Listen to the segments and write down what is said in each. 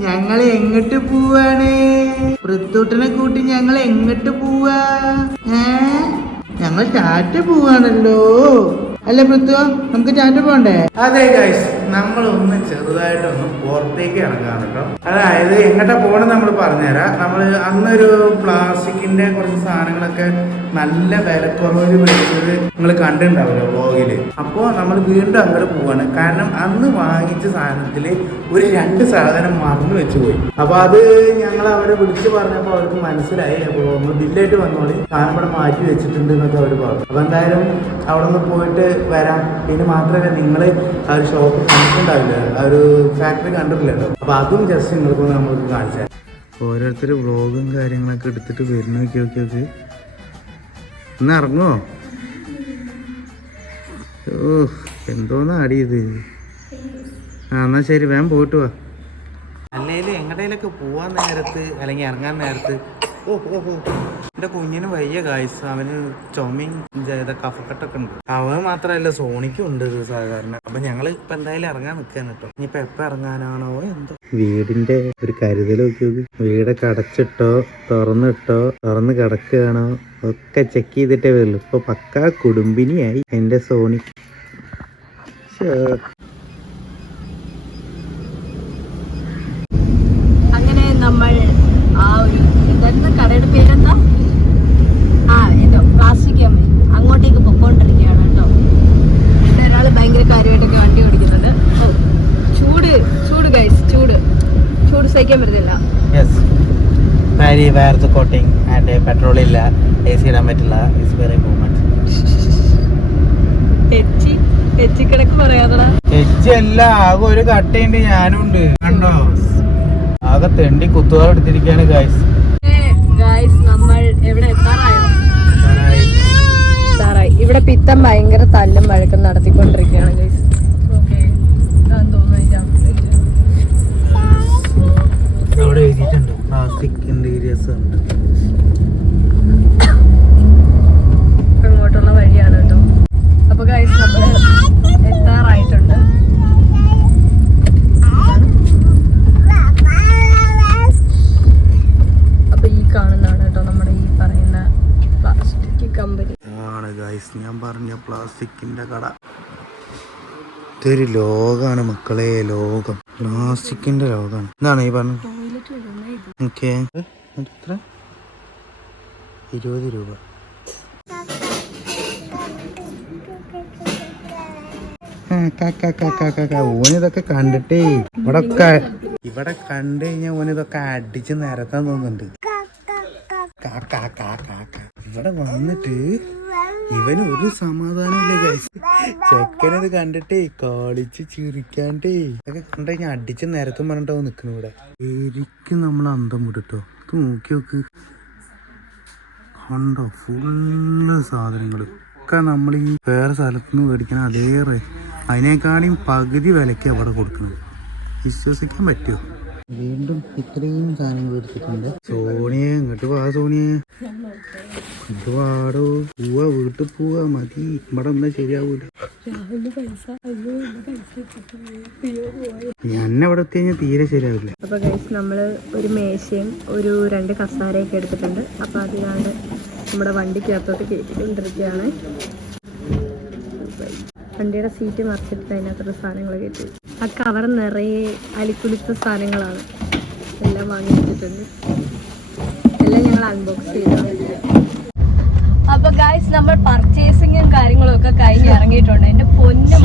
ഞങ്ങൾ എങ്ങോട്ട് പോവാണ്? പൃത്തൂട്ടനെ കൂട്ടി ഞങ്ങൾ എങ്ങോട്ട് പോവാ? ഞങ്ങൾ ടാറ്റ പോവാണല്ലോ. അല്ല പൃത്തു നമുക്ക് ടാറ്റ പോണ്ടേ? അതെ ഗൈസ് നമ്മൾ ഒന്ന് ചെറുതായിട്ടൊന്ന് പുറത്തേക്ക് ഇറങ്ങാൻ കേട്ടോ. അതായത് എങ്ങോട്ടാ പോകണം നമ്മൾ പറഞ്ഞുതരാം. നമ്മൾ അന്നൊരു പ്ലാസ്റ്റിക്കിന്റെ കുറച്ച് സാധനങ്ങളൊക്കെ നല്ല വിലക്കുറവിൽ മേടിച്ചത് നിങ്ങൾ കണ്ടിട്ടുണ്ടാവില്ല വ്ളോഗിൽ അപ്പോൾ നമ്മൾ വീണ്ടും അങ്ങോട്ട് പോവാണ്. കാരണം അന്ന് വാങ്ങിച്ച സാധനത്തിൽ ഒരു രണ്ട് സാധനം മറന്നു വെച്ച് പോയി അപ്പോൾ അത് ഞങ്ങൾ അവരെ വിളിച്ച് പറഞ്ഞപ്പോൾ അവർക്ക് മനസ്സിലായി. അപ്പോൾ നമ്മൾ ബില്ലായിട്ട് വന്നോളി. സാധനം ഇവിടെ മാറ്റി വെച്ചിട്ടുണ്ട് എന്നൊക്കെ അവർ പറഞ്ഞു. അപ്പോൾ എന്തായാലും അവിടെ നിന്ന് പോയിട്ട് വരാം. പിന്നെ മാത്രമല്ല നിങ്ങൾ ആ ഒരു കണ്ടിട്ടുണ്ടാവില്ല ആ ഒരു ഫാക്ടറി കണ്ടിട്ടില്ലല്ലോ അപ്പോൾ അതും ജസ്റ്റ് നിങ്ങൾക്ക് നമ്മൾക്ക് കാണിച്ചാൽ ഓരോരുത്തർ വ്ളോഗും കാര്യങ്ങളൊക്കെ എടുത്തിട്ട് വരുന്ന. നോക്കി നോക്കി നോക്കി ഇന്ന് ഇറങ്ങുമോ ഓ എന്തോന്നാ അടിയത് ആ എന്നാ ശരി വേഗം പോയിട്ട് വാ. അല്ലെങ്കിൽ എങ്ങടേലൊക്കെ പോവാൻ നേരത്ത് അല്ലെങ്കിൽ ഇറങ്ങാൻ നേരത്ത് എന്റെ കുഞ്ഞിന് വയ്യ കായ്സ് അവന് ചുമയും കഫക്കെട്ടൊക്കെ ഉണ്ട്. അവൻ മാത്രല്ല സോണിക്കും ഉണ്ട് ഇത് സാധാരണ. അപ്പൊ ഞങ്ങൾ ഇപ്പൊ എന്തായാലും ഇറങ്ങാൻ നിൽക്കാൻ കേട്ടോ ഇനിയിപ്പൊ എപ്പ ഇറങ്ങാനാണോ എന്തോ. വീടിന്റെ ഒരു കരുതൽ നോക്കി വീടൊക്കെ അടച്ചിട്ടോ തുറന്നിട്ടോ തുറന്ന് കിടക്കുകയാണോ ഒക്കെ ചെക്ക് ചെയ്തിട്ടേ വരുള്ളൂ. ഇപ്പൊ പക്കാ കുടുംബിനിയായി. എന്റെ സോണി ശ്ശേ. അങ്ങനെ നമ്മൾ ആ ഒരു എന്തായിരുന്നു കടയുടെ പേരെന്താ ആ എന്തോ പ്ലാസ്റ്റിക് അമ്മ അങ്ങോട്ടേക്ക് പൊക്കോണ്ടിരിക്കുകയാണ് കേട്ടോ ഇവിടെ ഒരാൾ ഭയങ്കര കാര്യമായിട്ടൊക്കെ വണ്ടി ഓടിക്കുന്നുണ്ട് ഓ ചൂട് ചൂട് ഗൈസ് ചൂട് ചൂട് സഹിക്കാൻ പറ്റുന്നില്ല yes worth coating and petrol ഇല്ല എ സി ഇടാൻ പറ്റില്ല ഇറ്റ്സ് വെരി മൂവ്മെന്റ് എച്ചി അല്ല ആകെ ഒരു കട്ടയുണ്ട് ഞാനും ഉണ്ട്. കണ്ടോ? ആകെ തെണ്ടി കുത്തുകാർ എടുത്തിരിക്കാണ് ഗായ്സ് ഗൈസ് നമ്മൾ എവിടെ എത്താറായോ? എത്താറായി. ഇവിടെ പിത്തം ഭയങ്കര തല്ലും വഴക്കും നടത്തിക്കൊണ്ടിരിക്കുകയാണ് ഗൈസ് ഓക്കെ അവിടെ എഴുതിയിട്ടുണ്ട് പ്ലാസ്റ്റിക് ഉണ്ട് ഇങ്ങോട്ടുള്ള വഴിയാണ് കേട്ടോ. അപ്പൊ ഗൈസ് നമ്മൾ എത്താറായിട്ടുണ്ട്. അപ്പൊ ഈ കാണുന്നതാണ് കേട്ടോ നമ്മുടെ ഈ പറയുന്ന പ്ലാസ്റ്റിക് കമ്പനി ആണ് ഗൈസ് ഞാൻ പറഞ്ഞ പ്ലാസ്റ്റിക്കിന്റെ കട. ഇതൊരു ലോകാണ് മക്കളെ ലോകം. പ്ലാസ്റ്റിക്കിന്റെ ലോകാണ്. എന്താണ് ഈ പറഞ്ഞത്? ഓക്കെ. എത്ര? ഇരുപത് രൂപ. ഓനിതൊക്കെ കണ്ടിട്ടേ. ഇവിടെ ഇവിടെ കണ്ടു കഴിഞ്ഞാൽ ഓനിതൊക്കെ അടിച്ച് നിരത്താൻ തോന്നുന്നുണ്ട്. ഇവിടെ വന്നിട്ട് ഇവന് ഒരു സമാധാനമില്ല ഗൈസ് ചെക്കനത് കണ്ടിട്ടേ കളിച്ച് ചിരിക്കാണ്ടേ ഇതൊക്കെ കണ്ടു കഴിഞ്ഞാൽ അടിച്ച് നിരത്തും പറഞ്ഞിട്ടാവും നിക്കണ ഇവിടെ. ശരിക്കും നമ്മൾ അന്തം വിടട്ടോ നോക്കി നോക്ക് കണ്ടോ ഫുള്ള് സാധനങ്ങൾ ഒക്കെ നമ്മൾ ഈ വേറെ സ്ഥലത്ത് നിന്ന് മേടിക്കണ അതേ റേ അതിനേക്കാളും പകുതി വിലയ്ക്ക് അവിടെ കൊടുക്കുന്നത് വിശ്വസിക്കാൻ പറ്റുമോ വീണ്ടും ഇത്രയും സാധനങ്ങൾ എടുത്തിട്ടുണ്ട്. സോണിയെ ഇങ്ങോട്ട് വാ സോണിയെ. ഇങ്ങോട്ട് വാടോ. പോവാ വീട്ടിൽ പോവാ മതി. ഇവിടെ എന്നാ ശരിയാവൂല. എന്നെ ഇവിടെ എത്തി കഴിഞ്ഞാൽ തീരെ ശരിയാവില്ല. അപ്പൊ ഗൈസ് നമ്മൾ ഒരു മേശയും ഒരു രണ്ട് കസാരയൊക്കെ എടുത്തിട്ടുണ്ട്. അപ്പൊ അതിലാണ് നമ്മുടെ വണ്ടിക്കകത്തോട്ട് കയറ്റിക്കൊണ്ടിരിക്കുകയാണ്. വണ്ടിയുടെ സീറ്റ് മറിച്ചിട്ട് അതിനകത്തുള്ള സാധനങ്ങൾ കയറ്റി. ആ കവർ നിറയെ അലിക്കുളിത്ത സാധനങ്ങളാണ്. എല്ലാം വാങ്ങി വെച്ചിട്ടുണ്ട് എല്ലാം ഞങ്ങൾ അൺബോക്സ് ചെയ്തു അപ്പൊ ഗായ്സ് നമ്മൾ പർച്ചേസിങ്ങും കാര്യങ്ങളും ഒക്കെ കഴിഞ്ഞ് ഇറങ്ങിയിട്ടുണ്ട്. എന്റെ പൊന്നു.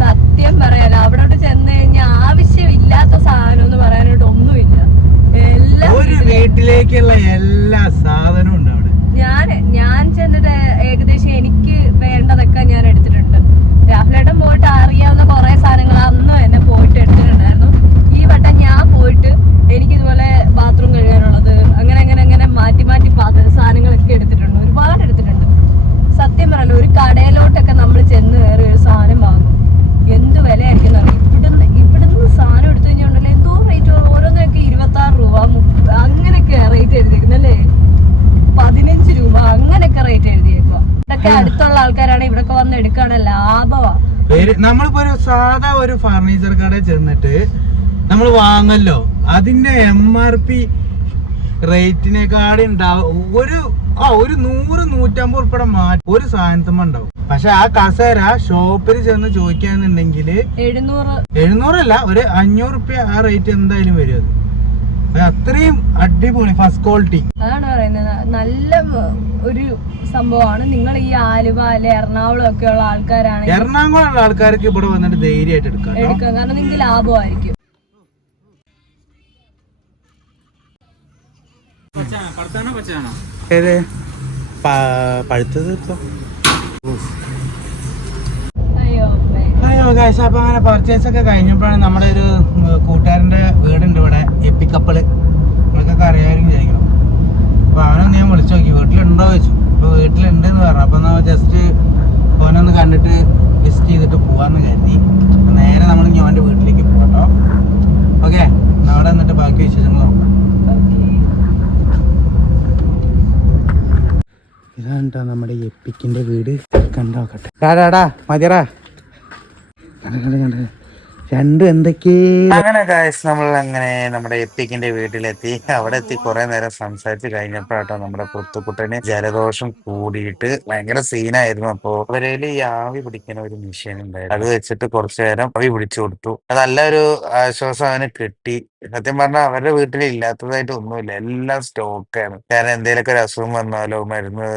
സത്യം പറയാലോ അവിടോട്ട് ചെന്ന് കഴിഞ്ഞാൽ ആവശ്യമില്ലാത്ത സാധനം എന്ന് പറയാനായിട്ട് ഒന്നുമില്ല. എല്ലാം ഒരു വീട്ടിലേക്കുള്ള എല്ലാ സാധനവും ഉണ്ട് അവിടെ. ഞാൻ ഞാൻ ചെന്നിട്ട് ഏകദേശം റേറ്റ് അല്ലേ പതിനഞ്ച് രൂപ. അങ്ങനെയൊക്കെ റേറ്റ് എഴുതിയേക്കുക ഇതൊക്കെ അടുത്തുള്ള ആൾക്കാരാണ് ഇവിടൊക്കെ വന്ന് എടുക്കാണ്. ലാഭമാ നമ്മളിപ്പോ ഒരു സാധാ ഒരു ഫർണിച്ചർ കടയിൽ ചെന്നിട്ട് നമ്മൾ വാങ്ങല്ലോ. അതിന്റെ എം ആർ പി റേറ്റിനെക്കാളും ഒരു ആ ഒരു നൂറ് നൂറ്റമ്പത് ഉൾപ്പെടെ മാറ്റി ഒരു സാധനത്തുമ്പോ ഉണ്ടാവും. പക്ഷെ ആ കസേര ഷോപ്പിൽ ചെന്ന് ചോദിക്കാന്നുണ്ടെങ്കിൽ എഴുന്നൂറ്. എഴുന്നൂറല്ല ഒരു അഞ്ഞൂറ് റുപ്യ ആ റേറ്റ് എന്തായാലും വരും അത്. അത്രയും അടിപൊളി ഫസ്റ്റ് ക്വാളിറ്റി അതാണ് പറയുന്നത്. നല്ല ഒരു സംഭവമാണ്. നിങ്ങൾ ഈ ആലുവ അല്ലെ എറണാകുളം ഒക്കെ ഉള്ള ആൾക്കാരാണ് എറണാകുളം ഉള്ള ആൾക്കാർക്ക് ഇവിടെ വന്നിട്ട് ധൈര്യമായിട്ട് എടുക്കാം എടുക്കാം. കാരണം നിങ്ങൾക്ക് ലാഭമായിരിക്കും. പഴുത്തത് ഇപ്പൊ. ഗൈസ് അപ്പൊ അങ്ങനെ പർച്ചേസ് ഒക്കെ കഴിഞ്ഞപ്പോഴാണ് നമ്മുടെ ഒരു കൂട്ടുകാരന്റെ വീടുണ്ട് ഇവിടെ എപ്പിക്കപ്പൾ നിങ്ങൾക്കൊക്കെ അറിയാമായിരിക്കും വിചാരിക്കണം. അപ്പൊ അവനൊന്ന് ഞാൻ വിളിച്ചു നോക്കി വീട്ടിലുണ്ടോ ചോദിച്ചു. അപ്പോൾ വീട്ടിലുണ്ട് എന്ന് പറഞ്ഞു. അപ്പോൾ എന്നാ ജസ്റ്റ് ഓനൊന്ന് കണ്ടിട്ട് വിസിറ്റ് ചെയ്തിട്ട് പോവാന്ന് കരുതി. നേരെ നമ്മൾ ഇനി വീട്ടിലേക്ക് പോകട്ടോ ഓക്കെ അവിടെ എന്നിട്ട് ബാക്കി വിശേഷങ്ങൾ നോക്കാം. ഇതാണ് നമ്മുടെ എപ്പിക്കിന്റെ വീട്. കണ്ടോക്കട്ടെ ടാടാ മതിയടാ. കണ്ട കണ്ടേ കണ്ട. രണ്ടും എന്തൊക്കെ? അങ്ങനെ ഗായസ് നമ്മൾ അങ്ങനെ നമ്മുടെ എപ്പിക്കിന്റെ വീട്ടിലെത്തി. അവിടെ എത്തി കുറെ നേരം സംസാരിച്ച് കഴിഞ്ഞപ്പോഴാട്ടോ നമ്മുടെ പുത്തുക്കുട്ടന് ജലദോഷം കൂടിയിട്ട് ഭയങ്കര സീനായിരുന്നു അപ്പോ അവരേൽ ഈ ആവി പിടിക്കുന്ന ഒരു മെഷീൻ ഉണ്ടായിരുന്നു. അത് വെച്ചിട്ട് കുറച്ചു നേരം ആവി പിടിച്ചു കൊടുത്തു. അതല്ല നല്ലൊരു ആശ്വാസം അവന് കിട്ടി. സത്യം പറഞ്ഞാൽ അവരുടെ വീട്ടിൽ ഇല്ലാത്തതായിട്ട് ഒന്നുമില്ല. എല്ലാം സ്റ്റോക്കാണ് കാരണം എന്തെങ്കിലുമൊക്കെ ഒരു അസുഖം വന്നാലോ മരുന്ന്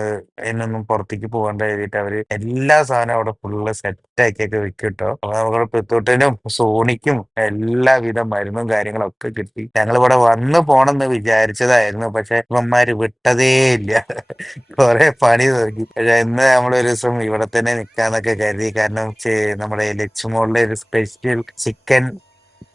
അതിനൊന്നും പുറത്തേക്ക് പോകേണ്ട എഴുതിയിട്ട് അവർ എല്ലാ സാധനവും അവിടെ ഫുള്ള് സെറ്റ് ആക്കിയൊക്കെ വെക്കും കേട്ടോ അപ്പൊ നമ്മുടെ പെത്തോട്ടിനും സോണിക്കും എല്ലാവിധ മരുന്നും കാര്യങ്ങളും ഒക്കെ കിട്ടി. ഞങ്ങൾ ഇവിടെ വന്നു പോണെന്ന് വിചാരിച്ചതായിരുന്നു. പക്ഷെ ഇവന്മാര് വിട്ടതേ ഇല്ല. കുറെ പണി തുടങ്ങി പക്ഷെ ഇന്ന് നമ്മൾ ഒരു ദിവസം ഇവിടെ തന്നെ നിക്കാന്നൊക്കെ കരുതി. കാരണം നമ്മുടെ ലക്ഷ്മോളിലെ ഒരു സ്പെഷ്യൽ ചിക്കൻ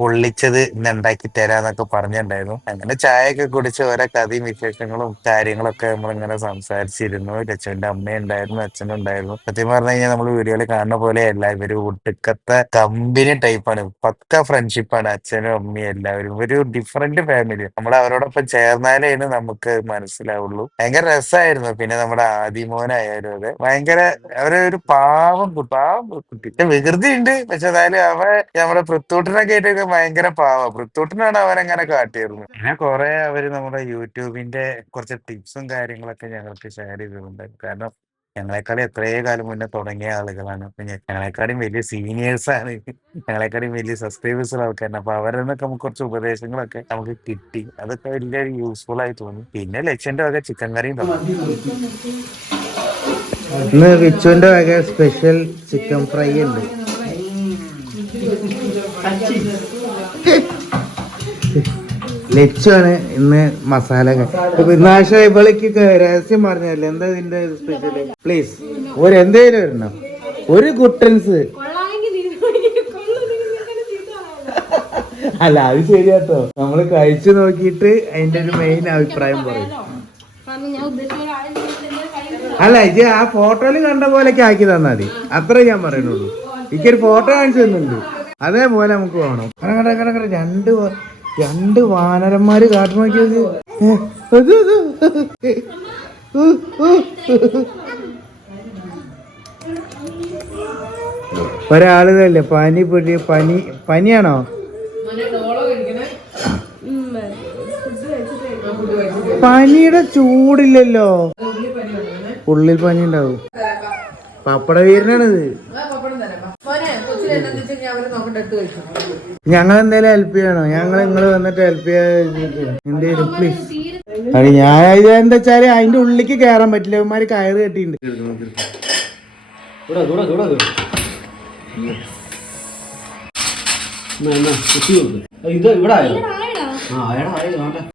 പൊള്ളിച്ചത് ഇന്ന് ഉണ്ടാക്കി തരാന്നൊക്കെ പറഞ്ഞിട്ടുണ്ടായിരുന്നു അങ്ങനെ ചായയൊക്കെ കുടിച്ച് ഓരോ കഥയും വിശേഷങ്ങളും കാര്യങ്ങളൊക്കെ നമ്മളിങ്ങനെ സംസാരിച്ചിരുന്നു. ലച്ചുവിന്റെ അമ്മയുണ്ടായിരുന്നു അച്ഛനുണ്ടായിരുന്നു. സത്യം പറഞ്ഞു കഴിഞ്ഞാൽ നമ്മൾ വീഡിയോയിൽ കാണുന്ന പോലെ അല്ല ഇവർ ഒട്ടുക്കത്തെ കമ്പനി ടൈപ്പാണ്. പക്ക ഫ്രണ്ട്ഷിപ്പാണ് അച്ഛനും അമ്മയും എല്ലാവരും. ഒരു ഡിഫറെന്റ് ഫാമിലി നമ്മൾ അവരോടൊപ്പം ചേർന്നാലേ നമുക്ക് മനസ്സിലാവുള്ളൂ. ഭയങ്കര രസമായിരുന്നു പിന്നെ നമ്മുടെ ആദിമോനായാലും അതെ. ഭയങ്കര അവരെ ഒരു പാവം പാവം കുട്ടി. വികൃതി ഉണ്ട് പക്ഷെ അതായത് അവ നമ്മുടെ പൃത്തൂട്ടിനൊക്കെ ആയിട്ടൊക്കെ ഭയങ്കര പാവ. പൃത്തോട്ടിനാണ് അവരങ്ങനെ കാട്ടിയിരുന്നത്. പിന്നെ കുറെ അവർ നമ്മുടെ യൂട്യൂബിന്റെ കുറച്ച് ടിപ്സും കാര്യങ്ങളൊക്കെ ഞങ്ങൾക്ക് ഷെയർ ചെയ്തിട്ടുണ്ട്. കാരണം ഞങ്ങളെക്കാളും എത്രയോ കാലം മുന്നേ തുടങ്ങിയ ആളുകളാണ്. അപ്പൊ ഞ- ഞങ്ങളെക്കാളും വലിയ സീനിയേഴ്സ് ആണ്. ഞങ്ങളെക്കാളും വലിയ സബ്സ്ക്രൈബേഴ്സ് ഉള്ള ആൾക്കാരാണ്. അപ്പൊ അവരിൽ നിന്നൊക്കെ നമുക്ക് കുറച്ച് ഉപദേശങ്ങളൊക്കെ നമുക്ക് കിട്ടി. അതൊക്കെ വലിയ യൂസ്ഫുൾ ആയി തോന്നി. പിന്നെ ലക്ഷ്യന്റെ വക ചിക്കൻ കറിയും തന്നു ഇന്ന് റിച്ചുവിന്റെ വക സ്പെഷ്യൽ ചിക്കൻ ഫ്രൈ ഉണ്ട്. ലച്ചുവാണ് ഇന്ന് മസാല നാശ ഇവളിക്ക് രഹസ്യം പറഞ്ഞല്ലേ എന്താ ഇതിന്റെ സ്പെഷ്യൽ പ്ലീസ് ഒരു എന്തേലും വരണം ഒരു കുട്ടൻസ്. അല്ല അത് ശരിയാട്ടോ. നമ്മൾ കഴിച്ചു നോക്കിയിട്ട് അതിന്റെ ഒരു മെയിൻ അഭിപ്രായം പറയും. അല്ല ഇത് ആ ഫോട്ടോയിൽ കണ്ട പോലെയൊക്കെ ആക്കി തന്നാ മതി. അത്രേ ഞാൻ പറയുന്നുള്ളൂ. എനിക്കൊരു ഫോട്ടോ കാണിച്ചു തന്നുണ്ട് അതേപോലെ നമുക്ക് വേണം. രണ്ട് രണ്ട് വാനരന്മാര് കാട്ടു നോക്കിയത് ഏ, അത് അത്. ഉ, ഉ. ഒരാൾ ഇതല്ലേ പനി പിടി പനി പനിയാണോ പനിയുടെ ചൂടില്ലല്ലോ ഉള്ളിൽ പനി ഉണ്ടാവും പപ്പട വീരനാണിത് ഞങ്ങൾ എന്തായാലും ഹെൽപ്പ് ചെയ്യണോ? ഞങ്ങൾ നിങ്ങൾ വന്നിട്ട് ഹെൽപ്പ് ചെയ്യാൻ പ്ലീസ് അതെ ഞാൻ എന്താ വെച്ചാൽ അതിന്റെ ഉള്ളിലേക്ക് കയറാൻ പറ്റില്ല. ഇവന്മാര് കയറ് കെട്ടിണ്ട്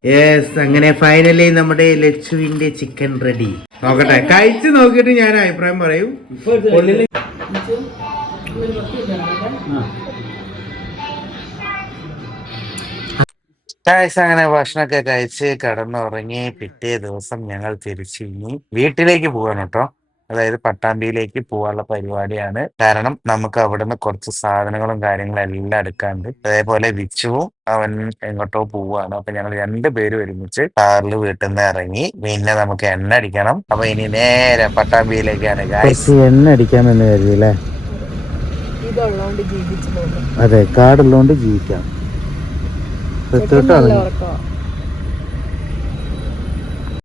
യെസ് അങ്ങനെ ഫൈനലി നമ്മുടെ ലച്ചുവിന്റെ ചിക്കൻ റെഡി നോക്കട്ടെ. കഴിച്ചു നോക്കിയിട്ട് ഞാൻ അഭിപ്രായം പറയും. അങ്ങനെ ഭക്ഷണമൊക്കെ കഴിച്ച് കിടന്നുറങ്ങി പിറ്റേ ദിവസം ഞങ്ങൾ തിരിച്ചു ഇനി വീട്ടിലേക്ക് പോകാൻ കേട്ടോ അതായത് പട്ടാമ്പിയിലേക്ക് പോകാനുള്ള പരിപാടിയാണ്. കാരണം നമുക്ക് അവിടുന്ന് കുറച്ച് സാധനങ്ങളും കാര്യങ്ങളും എല്ലാം എടുക്കാണ്ട് അതേപോലെ വിച്ചുവും അവൻ എങ്ങോട്ടോ പോവാണ്. അപ്പൊ ഞങ്ങൾ രണ്ടുപേരും ഒരുമിച്ച് കാറിൽ വീട്ടിൽ നിന്ന് ഇറങ്ങി പിന്നെ നമുക്ക് എണ്ണ അടിക്കണം. അപ്പൊ ഇനി നേരെ പട്ടാമ്പിയിലേക്കാണ് എണ്ണ അടിക്കാമെന്ന് കരുതി അതെ കാടുള്ളതുകൊണ്ട് ജീവിക്കാം. ചെക്കൻ